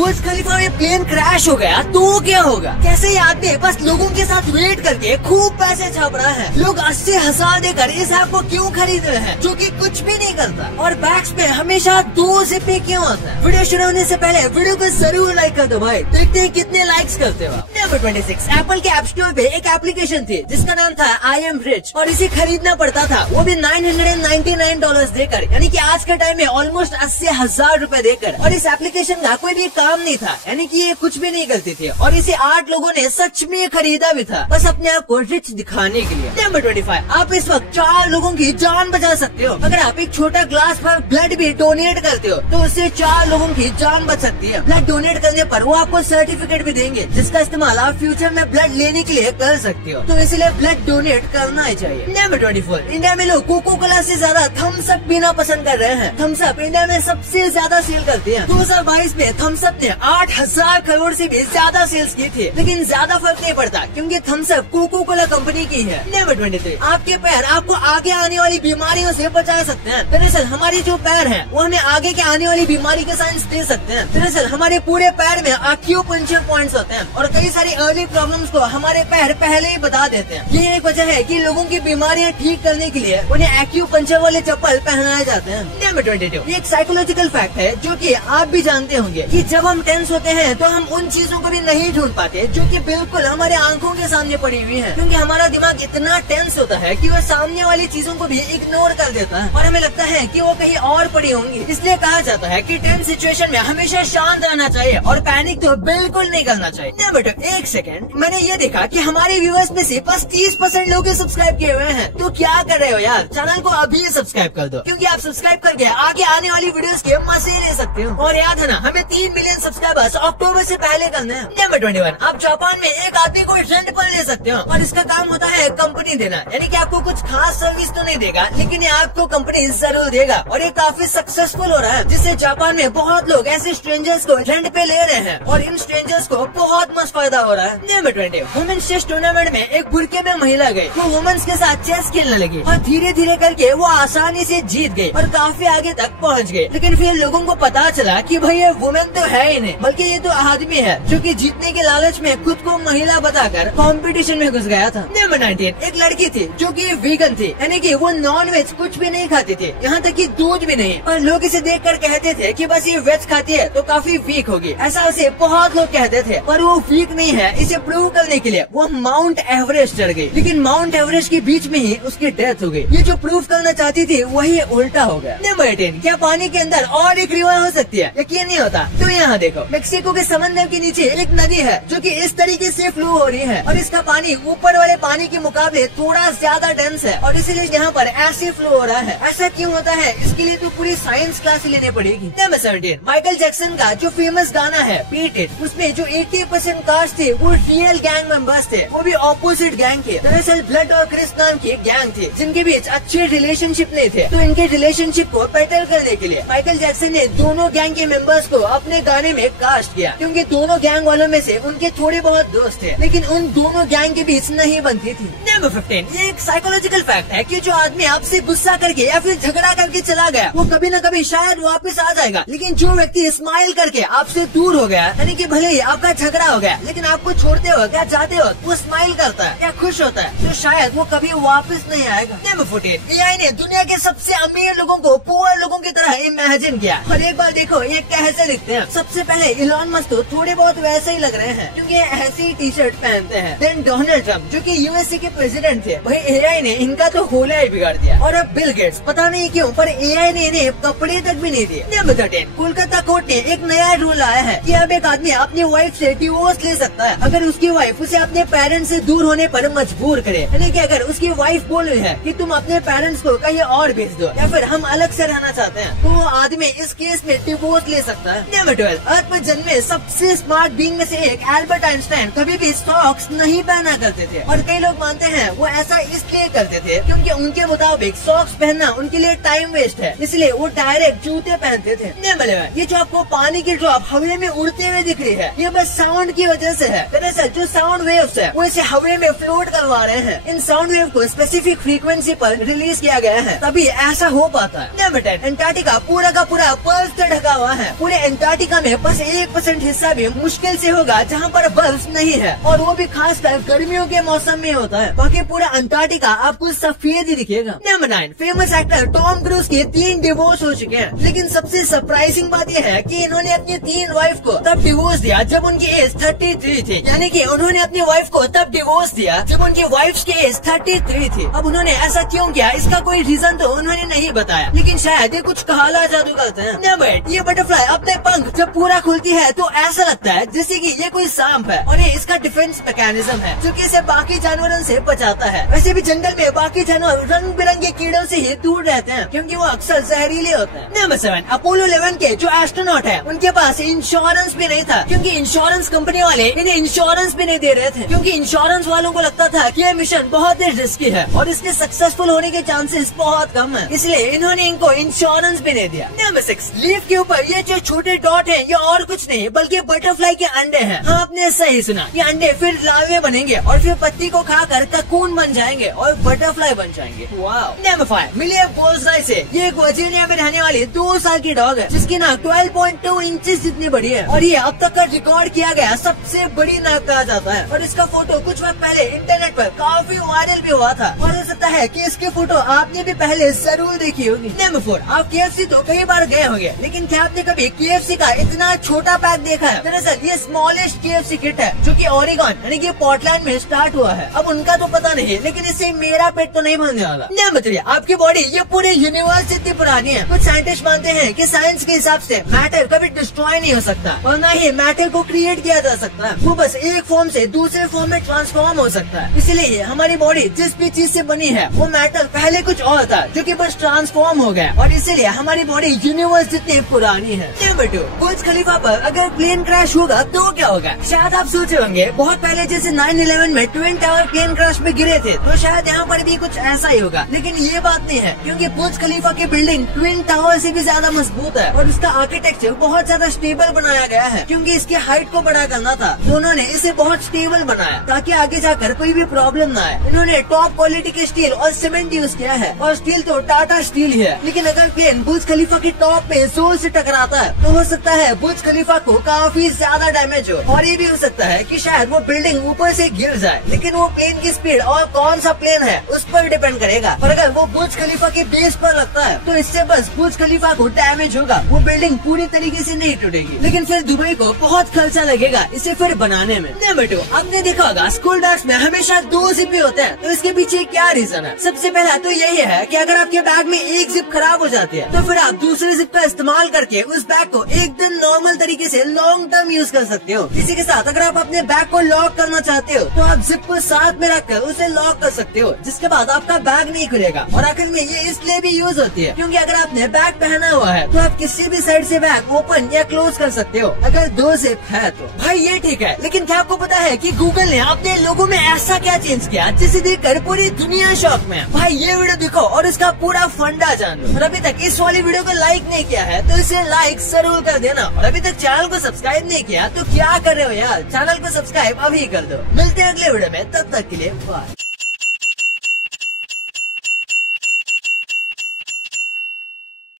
बुर्ज खलीफा में plane crash हो गया तो क्या होगा? कैसे ये आदमी बस लोगों के साथ वेट करके खूब पैसे छाप रहा है। लोग 80,000 देकर इस ऐप को क्यों खरीद रहे हैं जो कि कुछ भी नहीं करता, और बैग्स पे हमेशा 2 से पे क्यों आता है? वीडियो शुरू होने से पहले वीडियो को जरूर लाइक कर दो भाई, देखते हैं कितने लाइक्स करते हो। नंबर 26, एप्पल के ऐप स्टोर पे एक एप्लीकेशन थी जिसका नाम था आई एम रिच, और इसे खरीदना पड़ता था वो भी $999 देकर, यानी कि आज के टाइम में ऑलमोस्ट 80,000 रूपए देकर। और इस एप्लीकेशन का कोई भी काम नहीं था, यानी कि ये कुछ भी नहीं करती थी, और इसे 8 लोगों ने सच में खरीदा भी था, बस अपने आप को रिच दिखाने के लिए। नंबर 25, आप इस वक्त 4 लोगों की जान बचा सकते हो। अगर आप एक छोटा ग्लास पर ब्लड भी डोनेट करते हो तो उससे 4 लोगों की जान बच सकती है। ब्लड डोनेट करने पर वो आपको सर्टिफिकेट भी देंगे जिसका इस्तेमाल आप फ्यूचर में ब्लड लेने के लिए कर सकते हो, तो इसलिए ब्लड डोनेट करना ही चाहिए। नंबर 24, इंडिया में लोग कोको कोला से ज्यादा थम्स अप पीना पसंद कर रहे हैं। थम्स अप इंडिया में सबसे ज्यादा सेल करते हैं। 2022 में थम्स अप ने 8,000 करोड़ से भी ज्यादा सेल्स की थी, लेकिन ज्यादा फर्क नहीं पड़ता क्योंकि Thums Up Coca Cola company की है। नंबर 23, आपके पैर आपको आगे आने वाली बीमारियों से बचा सकते हैं। दरअसल हमारे जो पैर हैं वो हमें आगे के आने वाली बीमारी के साइंस दे सकते हैं। दरअसल हमारे पूरे पैर में एक्यूपंक्चर पॉइंट्स होते हैं और कई सारी अर्ली प्रॉब्लम्स को हमारे पैर पहले ही बता देते हैं। ये एक वजह है कि लोगों की बीमारियां ठीक करने के लिए उन्हें एक्यूपंक्चर वाले चप्पल पहनाए जाते हैं। नंबर 22, ये एक साइकोलॉजिकल फैक्ट है जो कि आप भी जानते होंगे कि जब हम टेंस होते हैं तो हम उन चीजों को भी नहीं ढूंढ पाते जो कि बिल्कुल हमारे आंखों के सामने पड़ी हुई है, क्योंकि हमारा दिमाग इतना टेंस होता है कि वो सामने वाली चीजों को भी इग्नोर कर देता है और हमें लगता है कि वो कहीं और पड़ी होंगी। इसलिए कहा जाता है कि टेंस सिचुएशन में हमेशा शांत रहना चाहिए और पैनिक तो बिल्कुल नहीं करना चाहिए। नंबर 2, एक सेकंड, मैंने ये देखा कि हमारे व्यूअर्स में से बस 30% लोग सब्सक्राइब किए हुए हैं, तो क्या कर रहे हो यार? चैनल को अभी सब्सक्राइब कर दो, क्योंकि आप सब्सक्राइब करके आगे आने वाली वीडियोस के मजे ले सकते हो। और याद है ना, हमें 3 मिलियन सब्सक्राइबर्स अक्टूबर से पहले करने हैं। नंबर 21, आप जापान में एक आदमी को रेंट पर ले सकते हो और इसका काम होता है कंपनी देना, यानी कि आपको कुछ खास सर्विस तो नहीं देगा लेकिन ये आपको कंपनी जरूर देगा, और ये काफी सक्सेसफुल हो रहा है, जिससे जापान में बहुत लोग ऐसे स्ट्रेंजर्स को रेंट पे ले रहे हैं और इन स्ट्रेंजर्स को बहुत मस्त फायदा हो रहा है। नंबर 20, वुमेन्स चेस टूर्नामेंट में एक बुरके में महिला गई, वो वुमेन्स के साथ चेस खेलने लगी और धीरे धीरे करके वो आसानी से जीत गई और काफी आगे तक पहुंच गई। लेकिन फिर लोगों को पता चला कि भाई ये वुमेन तो है ही नहीं, बल्कि ये तो आदमी है जो कि जीतने के लालच में खुद को महिला बताकर कंपटीशन में घुस गया था। नंबर 19, एक लड़की थी जो कि वीगन थी, यानी कि वो नॉन वेज कुछ भी नहीं खाती थी, यहाँ तक कि दूध भी नहीं, और लोग इसे देखकर कहते थे कि बस ये वेज खाती है तो काफी वीक होगी। ऐसा उसे बहुत लोग कहते थे, पर वो वीक नहीं है इसे प्रूव करने के लिए वो माउंट एवरेस्ट चढ़ गई, लेकिन माउंट एवरेस्ट के बीच में ही उसकी डेथ हो गई। ये जो प्रूव करना चाहती थी वही उल्टा हो गया। नंबर 18, क्या पानी के अंदर और एक रिवर हो सकती है? यकीन नहीं होता तो यहाँ देखो, मेक्सिको के समंदर के नीचे एक नदी है जो कि इस तरीके से फ्लो हो रही है और इसका पानी ऊपर वाले पानी के मुकाबले थोड़ा ज्यादा डेंस है और इसीलिए यहाँ पर ऐसे फ्लो हो रहा है। ऐसा क्यों होता है इसके लिए तो पूरी साइंस क्लास लेने पड़ेगी। नंबर 17, माइकल जैक्सन का जो फेमस गाना है बीट इट, उसमें जो 80% कास्ट थे वो रियल गैंग मेंबर्स थे, वो भी ऑपोजिट गैंग के। दरअसल ब्लड और क्रिस नाम की गैंग थी जिनके बीच अच्छे रिलेशनशिप नहीं थे, तो इनके रिलेशनशिप को बेटर करने के लिए माइकल जैक्सन ने दोनों गैंग के मेंबर्स को अपने गाने में कास्ट किया, क्योंकि दोनों गैंग वालों में से उनके थोड़े बहुत दोस्त थे, लेकिन उन दोनों गैंग के बीच नहीं बनती थी। नंबर 15, ये एक साइकोलॉजिकल फैक्ट है कि जो आदमी आपसे गुस्सा करके या फिर झगड़ा करके चला गया वो कभी न कभी शायद वापस आ जाएगा, लेकिन जो व्यक्ति स्माइल करके आपसे दूर हो गया, यानी कि भले ही आपका झगड़ा हो गया लेकिन आपको छोड़ते हो या जाते हो वो स्माइल करता है या खुश होता है, तो शायद वो कभी वापस नहीं आएगा। नंबर 14, एआई ने दुनिया के सबसे अमीर लोगों को पुअर लोगों की तरह इमेजिन किया, और एक बार देखो ये कैसे दिखते हैं। सबसे पहले इलॉन मस्क तो थोड़े बहुत वैसे ही लग रहे हैं क्योंकि ऐसी ही टी शर्ट पहनते हैं। देन डोनाल्ड ट्रम्प जो कि यूएसए के प्रेसिडेंट थे, भाई एआई ने इनका तो होला ही बिगाड़ दिया। और अब बिल गेट्स, पता नहीं क्यों पर एआई ने इन्हें कपड़े तक भी नहीं दिए। नंबर 13, कोलकाता कोर्ट ने एक नया रूल लाया है कि अब एक आदमी अपनी वाइफ से डिवोर्स ले सकता है अगर उसकी वाइफ उसे अपने पेरेंट्स से दूर होने पर मजबूर करे, यानी कि अगर उसकी वाइफ बोल रही है कि तुम अपने पेरेंट्स को कहीं और भेज दो या फिर हम अलग से रहना चाहते हैं, तो वो आदमी इस केस में डिवोर्स ले सकता है। नंबर 12, अर्थ पर जन्मे सबसे स्मार्ट बीइंग में से एक एल्बर्ट आइंस्टाइन कभी भी सॉक्स नहीं पहना करते थे, और कई लोग मानते हैं वो ऐसा इसलिए करते थे क्योंकि उनके मुताबिक सॉक्स पहनना उनके लिए टाइम वेस्ट है, इसलिए वो डायरेक्ट जूते पहनते थे। नंबर 11, ये जो आपको पानी की ड्रॉप हवा में उड़ते हुए दिख रही है ये बस साउंड की वजह से है। दरअसल जो साउंड वेव्स है वो इसे हवा में फ्लोट करवा रहे हैं। इन साउंड वेव को स्पेसिफिक फ्रीक्वेंसी पर रिलीज किया गया है, तभी ऐसा हो पाता है। नंबर 10, अंटार्कटिका पूरा का पूरा बर्फ से ढका हुआ है। पूरे अंटार्कटिका में में बस 1% हिस्सा भी मुश्किल से होगा जहाँ पर बर्फ नहीं है, और वो भी खासकर गर्मियों के मौसम में होता है। बाकी पूरा अंटार्कटिका आपको सफेद ही दिखेगा। Number 9, famous actor Tom cruise के 3 डिवोर्स हो चुके हैं, लेकिन सबसे सरप्राइजिंग बात यह है कि इन्होंने अपनी 3 वाइफ को तब डिवोर्स दिया जब उनकी एज 33 थी। यानी कि उन्होंने अपनी वाइफ को तब डिवोर्स दिया जब उनकी वाइफ की एज 33 थी। अब उन्होंने ऐसा क्यों किया, इसका कोई रीजन तो उन्होंने नहीं बताया, लेकिन शायद ये कुछ कहाला जादू करते हैं। नंबर 8, ये बटरफ्लाई अपने पंख जब पूरा खुलती है तो ऐसा लगता है जैसे कि ये कोई सांप है, और ये इसका डिफेंस मैकेनिज्म है जो कि इसे बाकी जानवरों से बचाता है। वैसे भी जंगल में बाकी जानवर रंग बिरंगे कीड़ों से ही दूर रहते हैं क्योंकि वो अक्सर जहरीले होते हैं। नंबर 7, अपोलो 11 के जो एस्ट्रोनॉट है उनके पास इंश्योरेंस भी नहीं था, क्योंकि इंश्योरेंस कंपनी वाले इन्हें इंश्योरेंस भी नहीं दे रहे थे, क्योंकि इंश्योरेंस वालों को लगता था कि ये मिशन बहुत ही रिस्की है और इसके सक्सेसफुल होने के चांसेस बहुत कम है, इसलिए इन्होंने इनको इंश्योरेंस भी नहीं दिया। नंबर 6, लीफ के ऊपर ये जो छोटे डॉट है ये और कुछ नहीं बल्कि बटरफ्लाई के अंडे हैं। हाँ, आपने सही सुना, ये अंडे फिर लार्वे बनेंगे और फिर पत्ती को खाकर ककून बन जाएंगे और बटरफ्लाई बन जाएंगे। वाव। नंबर 5, मिलिए बोल्सराय से ये एक वर्जीनिया में रहने वाली 2 साल की डॉग है जिसकी नाक 12.2 इंचेस जितनी बड़ी है, और ये अब तक का रिकॉर्ड किया गया सबसे बड़ी नाक कहा जाता है। और इसका फोटो कुछ वक्त पहले इंटरनेट पर काफी वायरल भी हुआ था, और हो सकता है कि इसकी फोटो आपने भी पहले जरूर देखी होगी। नंबर 4, आप KFC तो कई बार गए होंगे, लेकिन क्या आपने कभी KFC का इतना छोटा पैक देखा है? दरअसल ये स्मॉलेस्ट KFC किट है जो कि ओरेगन यानी कि पोर्टलैंड में स्टार्ट हुआ है। अब उनका तो पता नहीं, लेकिन इससे मेरा पेट तो नहीं भरने वाला। नंबर 3, आपकी बॉडी ये पूरे यूनिवर्स से इतनी पुरानी है। कुछ साइंटिस्ट मानते हैं कि साइंस के हिसाब से मैटर कभी डिस्ट्रॉय नहीं हो सकता और न ही मैटर को क्रिएट किया जा सकता है, वो बस एक फॉर्म से दूसरे फॉर्म में ट्रांसफॉर्म हो सकता है। इसलिए हमारी बॉडी जिस भी चीज से बनी है वो मैटर पहले कुछ और था जो कि बस ट्रांसफॉर्म हो गया, और इसीलिए हमारी बॉडी यूनिवर्स जितनी पुरानी है। नंबर 2, बुर्ज खलीफा पर अगर प्लेन क्रैश होगा तो क्या होगा? शायद आप सोचे होंगे बहुत पहले जैसे 9/11 में ट्विन टावर प्लेन क्रैश में गिरे थे, तो शायद यहाँ पर भी कुछ ऐसा ही होगा, लेकिन ये बात नहीं है, क्योंकि बुर्ज खलीफा की बिल्डिंग ट्विन टावर से भी ज्यादा मजबूत है और इसका आर्किटेक्चर बहुत ज्यादा स्टेबल बनाया गया है, क्योंकि इसकी हाइट को बड़ा करना था तो उन्होंने इसे बहुत स्टेबल बनाया ताकि आगे जाकर कोई भी प्रॉब्लम ना आए। इन्होंने टॉप क्वालिटी के स्टील और सीमेंट यूज किया है, और स्टील तो टाटा स्टील ही है, लेकिन अगर प्लेन बुर्ज खलीफा की टॉप पे जोर से टकराता है तो हो सकता है बुर्ज खलीफा को काफी ज्यादा डैमेज हो, और ये भी हो सकता है कि शायद वो बिल्डिंग ऊपर से गिर जाए, लेकिन वो प्लेन की स्पीड और कौन सा प्लेन है उस पर डिपेंड करेगा। और अगर वो बुर्ज खलीफा के बेस पर लगता है तो इससे बस बुर्ज खलीफा को डैमेज होगा, वो बिल्डिंग पूरी तरीके से नहीं टूटेगी, लेकिन फिर दुबई को बहुत खर्चा लगेगा इसे फिर बनाने में। नंबर 2, आपने देखा होगा स्कूल बैग्स में हमेशा 2 जिप होते हैं, तो इसके पीछे क्या रीजन है? सबसे पहला तो यही है कि अगर आपके बैग में एक जिप खराब हो जाती है तो फिर आप दूसरे जिप का इस्तेमाल करके उस बैग को एकदम नॉर्मल तरीके से लॉन्ग टर्म यूज कर सकते हो। इसी के साथ अगर आप अपने बैग को लॉक करना चाहते हो तो आप जिप को साथ में रखकर उसे लॉक कर सकते हो, जिसके बाद आपका बैग नहीं खुलेगा। और आखिर में ये इसलिए भी यूज होती है क्योंकि अगर आपने बैग पहना हुआ है तो आप किसी भी साइड से बैग ओपन या क्लोज कर सकते हो अगर 2 जिप है तो। भाई ये ठीक है, लेकिन क्या आपको पता है कि गूगल ने अपने लोगों में ऐसा क्या चेंज किया जिसे देखकर पूरी दुनिया शॉक में है? भाई ये वीडियो देखो और इसका पूरा फंडा जानो। और अभी तक इस वाली वीडियो को लाइक नहीं किया है तो इसे लाइक जरूर कर देना, और अभी तक चैनल को सब्सक्राइब नहीं किया तो क्या कर रहे हो यार, चैनल को सब्सक्राइब अभी कर दो। मिलते हैं अगले वीडियो में, तब तक के लिए बाय।